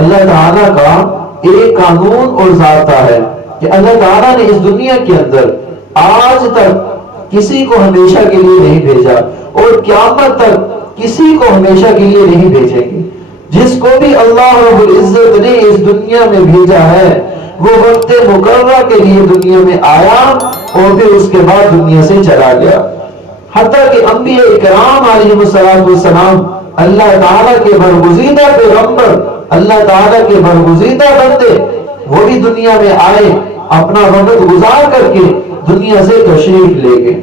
اللہ تعالیٰ کا ایک قانون اور ضابطہ ہے کہ اللہ تعالیٰ نے اس دنیا کے اندر آج تک کسی کو ہمیشہ کے لیے نہیں بھیجا اور قیامت تک کسی کو ہمیشہ کے لیے نہیں بھیجیں گے۔ جس کو بھی اللہ رب العزت نے اس دنیا میں بھیجا ہے وہ وقت مقررہ کے لیے دنیا میں آیا اور پھر اس کے بعد دنیا سے چلا گیا۔ حتیٰ کہ انبیاء اکرام علیہ السلام اللہ تعالیٰ کے برگزیدہ پیغمبر، اللہ تعالیٰ کے برگزیدہ بندے، وہ بھی دنیا میں آئے، اپنا وقت گزار کر کے دنیا سے تشریف لے گئے۔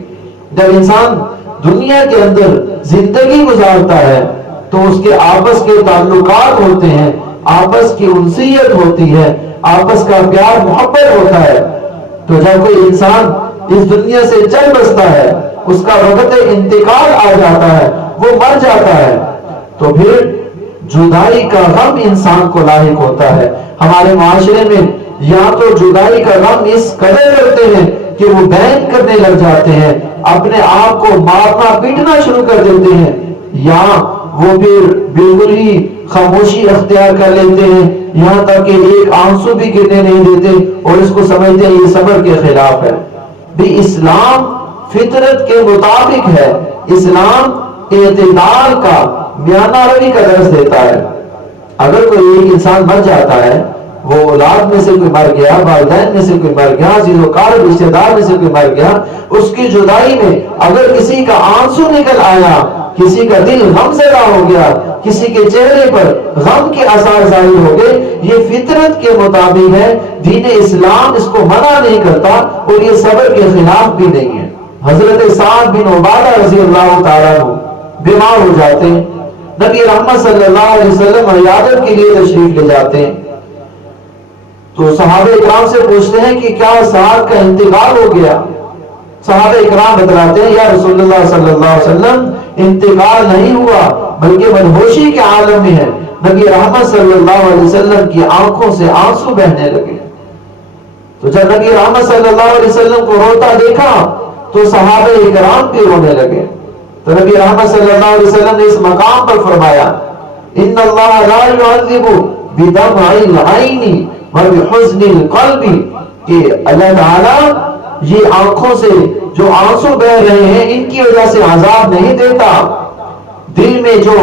جب انسان دنیا کے اندر زندگی گزارتا ہے تو اس کے آپس کے تعلقات ہوتے ہیں، آپس کی انسیت ہوتی ہے، آپس کا پیار محبت ہوتا ہے۔ تو جب کوئی انسان اس دنیا سے چل بستا ہے، اس کا وقت انتقال آ جاتا ہے، وہ مر جاتا ہے، تو پھر جدائی کا غم انسان کو لاحق ہوتا ہے۔ ہمارے معاشرے میں یا تو جدائی کا غم اس قدر کرتے ہیں کہ وہ بین کرنے لگ جاتے ہیں، اپنے آپ کو مارنا پیٹنا شروع کر دیتے ہیں، یا وہ پھر بالکل ہی خاموشی اختیار کر لیتے ہیں، یہاں تک کہ ایک آنسو بھی گرنے نہیں دیتے اور اس کو سمجھتے ہیں یہ صبر کے خلاف ہے۔ بھی اسلام فطرت کے مطابق ہے، اسلام اعتدال کا، میانہ روی کا درس دیتا ہے۔ اگر کوئی ایک انسان مر جاتا ہے، وہ اولاد میں سے کوئی مر گیا، والدین میں سے کوئی مر گیا، عزیز و قارب رشتہ دار میں سے کوئی مر گیا، اس کی جدائی میں اگر کسی کا آنسو نکل آیا، کسی کا دل غم زدہ ہو گیا، کسی کے چہرے پر غم کے آثار ظاہر ہو گئے، یہ فطرت کے مطابق ہے، دین اسلام اس کو منع نہیں کرتا اور یہ صبر کے خلاف بھی نہیں ہے۔ حضرت سعد بن عبادہ رضی اللہ تعالیٰ عنہ بیمار ہو جاتے ہیں، نبی رحمت صلی اللہ علیہ وسلم عیادت کے لیے تشریف لے جاتے ہیں، تو صحابہ اکرام سے پوچھتے ہیں کہ کیا سعد کا انتقال ہو گیا؟ صحابہ اکرام بتلاتے ہیں یا رسول اللہ صلی اللہ علیہ وسلم انتقال نہیں ہوا بلکہ مدہوشی کے عالم میں ہے۔ نبی رحمت صلی اللہ علیہ وسلم کی آنکھوں سے آنسو بہنے لگے۔ تو جب نبی رحمت صلی اللہ علیہ وسلم کو روتا دیکھا تو صحابہ اکرام بھی رونے لگے۔ تو نبی رحمت صلی اللہ علیہ وسلم نے اس مقام پر فرمایا، ان اللہ لا يعذب بدمع العین وبحزن القلب، کہ اللہ تعالیٰ یہ آنکھوں سے جو آنسو بہ رہے ہیں ان کی وجہ سے عذاب نہیں دیتا، دل میں جو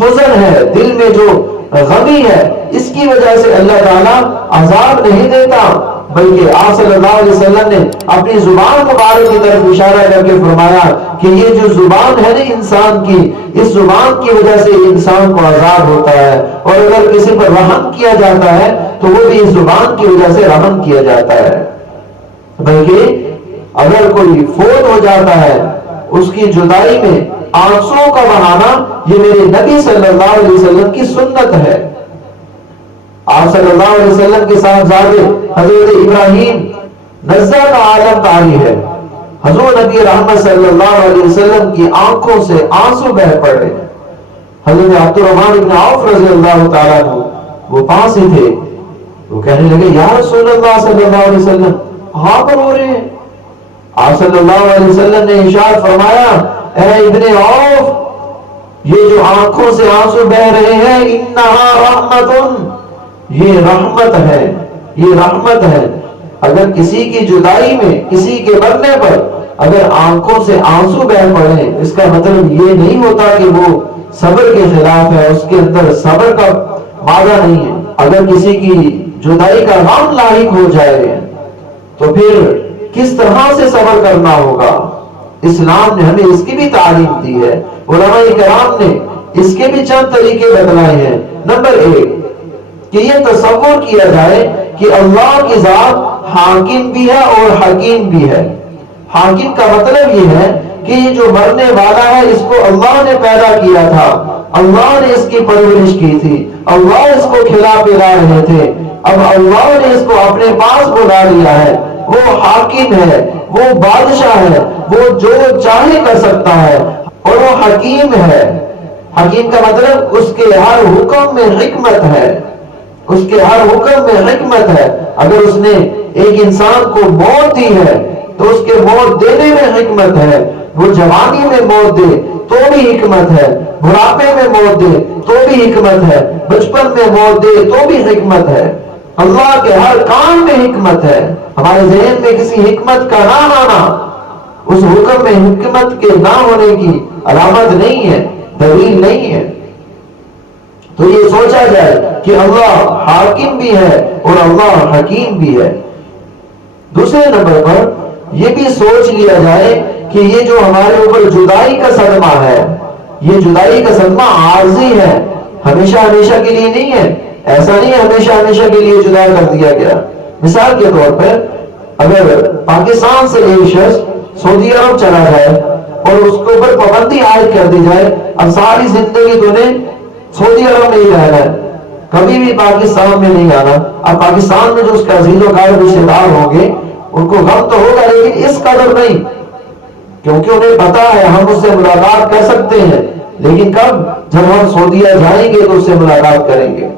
حزن ہے، دل میں جو غمی ہے، اس کی وجہ سے اللہ تعالیٰ عذاب نہیں دیتا، بلکہ آپ صلی اللہ علیہ وسلم نے اپنی زبان مبارک کی طرف اشارہ کر کے فرمایا کہ یہ جو زبان ہے نا انسان کی، اس زبان کی وجہ سے انسان کو عذاب ہوتا ہے، اور اگر کسی پر رحم کیا جاتا ہے تو وہ بھی اس زبان کی وجہ سے رحم کیا جاتا ہے۔ بلکہ اگر کوئی فوت ہو جاتا ہے، اس کی جدائی میں آنسو کا بہانا یہ میرے نبی صلی اللہ علیہ وسلم کی سنت ہے۔ آپ صلی اللہ علیہ وسلم کے صاحبزادے حضرت ابراہیم نزا کا عالم طاری ہے، حضور نبی رحمت صلی اللہ علیہ وسلم کی آنکھوں سے آنسو بہ پڑے۔ حضرت عبد الرحمن بن عوف رضی اللہ تعالیٰ عنہ وہ پاس ہی تھے، وہ کہنے لگے یا رسول اللہ صلی اللہ علیہ وسلم آپ رو رہے ہیں؟ آپ صلی اللہ علیہ وسلم نے ارشاد فرمایا، اے ابن عوف، یہ جو آنکھوں سے آنسو بہ رہے ہیں انہا رحمت، یہ رحمت ہے، یہ رحمت ہے۔ اگر کسی کی جدائی میں، کسی کے مرنے پر اگر آنکھوں سے آنسو بہ پڑے، اس کا مطلب یہ نہیں ہوتا کہ وہ صبر کے خلاف ہے، اس کے اندر صبر کا مادہ نہیں ہے۔ اگر کسی کی جدائی کا غم لاحق ہو جائے تو پھر کس طرح سے صبر کرنا ہوگا، اسلام نے ہمیں اس کی بھی تعلیم دی ہے، علماء کرام نے اس کے بھی چند طریقے بتلائے ہیں۔ نمبر 1 کہ یہ تصور کیا جائے کہ اللہ کی ذات حاکم بھی ہے اور حکیم بھی ہے۔ حاکم کا مطلب یہ ہے کہ یہ جو مرنے والا ہے اس کو اللہ نے پیدا کیا تھا، اللہ نے اس کی پرورش کی تھی، اللہ اس کو کھلا پلا رہے تھے، اب اللہ نے اس کو اپنے پاس بلا لیا ہے۔ وہ حاکم ہے، وہ بادشاہ ہے، وہ جو چاہے کر سکتا ہے، اور وہ حکیم ہے۔ حکیم کا مطلب اس کے ہر حکم میں حکمت ہے، اس کے ہر حکم میں حکمت ہے۔ اگر اس نے ایک انسان کو موت دی ہے تو اس کے موت دینے میں حکمت ہے، وہ جوانی میں موت دے تو بھی حکمت ہے، بڑھاپے میں موت دے تو بھی حکمت ہے، بچپن میں موت دے تو بھی حکمت ہے۔ اللہ کے ہر کام میں حکمت ہے۔ ہمارے ذہن میں کسی حکمت کا نام آنا اس حکم میں حکمت کے نہ ہونے کی علامت نہیں ہے، دلیل نہیں ہے۔ تو یہ سوچا جائے کہ اللہ حاکم بھی ہے اور اللہ حکیم بھی ہے۔ دوسرے نمبر پر یہ بھی سوچ لیا جائے کہ یہ جو ہمارے اوپر جدائی کا صدمہ ہے، یہ جدائی کا صدمہ عارضی ہے، ہمیشہ ہمیشہ کے لیے نہیں ہے۔ ایسا نہیں ہے ہمیشہ ہمیشہ کے لیے جدا کر دیا گیا۔ مثال کے طور پر اگر پاکستان سے ایک شخص سعودی عرب چلا جائے اور اس کے اوپر پابندی عائد کر دی جائے، اب ساری زندگی تو نے سعودی عرب میں ہی رہنا ہے، کبھی بھی پاکستان میں نہیں آنا۔ اب پاکستان میں جو اس کے عزیز و کار رشتے دار ہوں گے ان کو غم تو ہوگا، لیکن اس قدر نہیں، کیونکہ انہیں پتا ہے ہم اس سے ملاقات کر سکتے ہیں، لیکن کب؟ جب ہم سعودیہ جائیں گے تو اس سے ملاقات کریں گے۔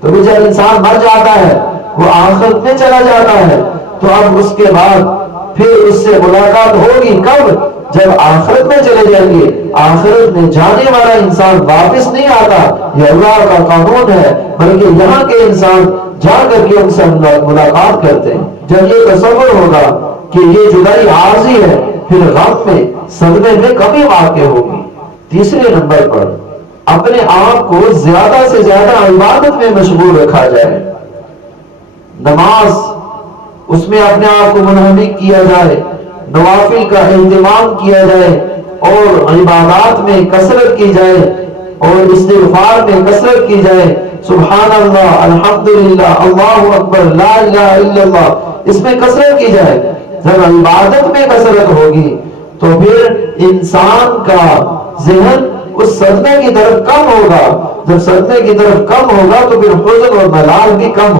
تو جب انسان مر جاتا ہے وہ آخرت میں چلا جاتا ہے، تو اب اس کے بعد پھر اس سے ملاقات ہوگی کب؟ جب آخرت میں چلے جائیں گے۔ آخرت میں جانے والا انسان واپس نہیں آتا، یہ اللہ کا قانون ہے، بلکہ یہاں کے انسان جا کر کے ان سے ملاقات کرتے ہیں۔ جب یہ تصور ہوگا کہ یہ جدائی عارضی ہے، پھر غم میں صدمے میں کمی واقع ہوگی۔ تیسرے نمبر پر اپنے آپ کو زیادہ سے زیادہ عبادت میں مشغول رکھا جائے، نماز اس میں اپنے آپ کو منہمک کیا جائے، نوافل کا اہتمام کیا جائے اور عبادات میں کثرت کی جائے اور استغفار میں کثرت کی جائے، سبحان اللہ، الحمدللہ، اللہ اکبر، لا الہ الا اللہ، اس میں کثرت کی جائے۔ جب عبادت میں کثرت ہوگی تو پھر انسان کا ذہن اس صدمے کی طرف کم ہوگا، جب صدمے کی طرف کم ہوگا تو پھر حزن اور ملال بھی کم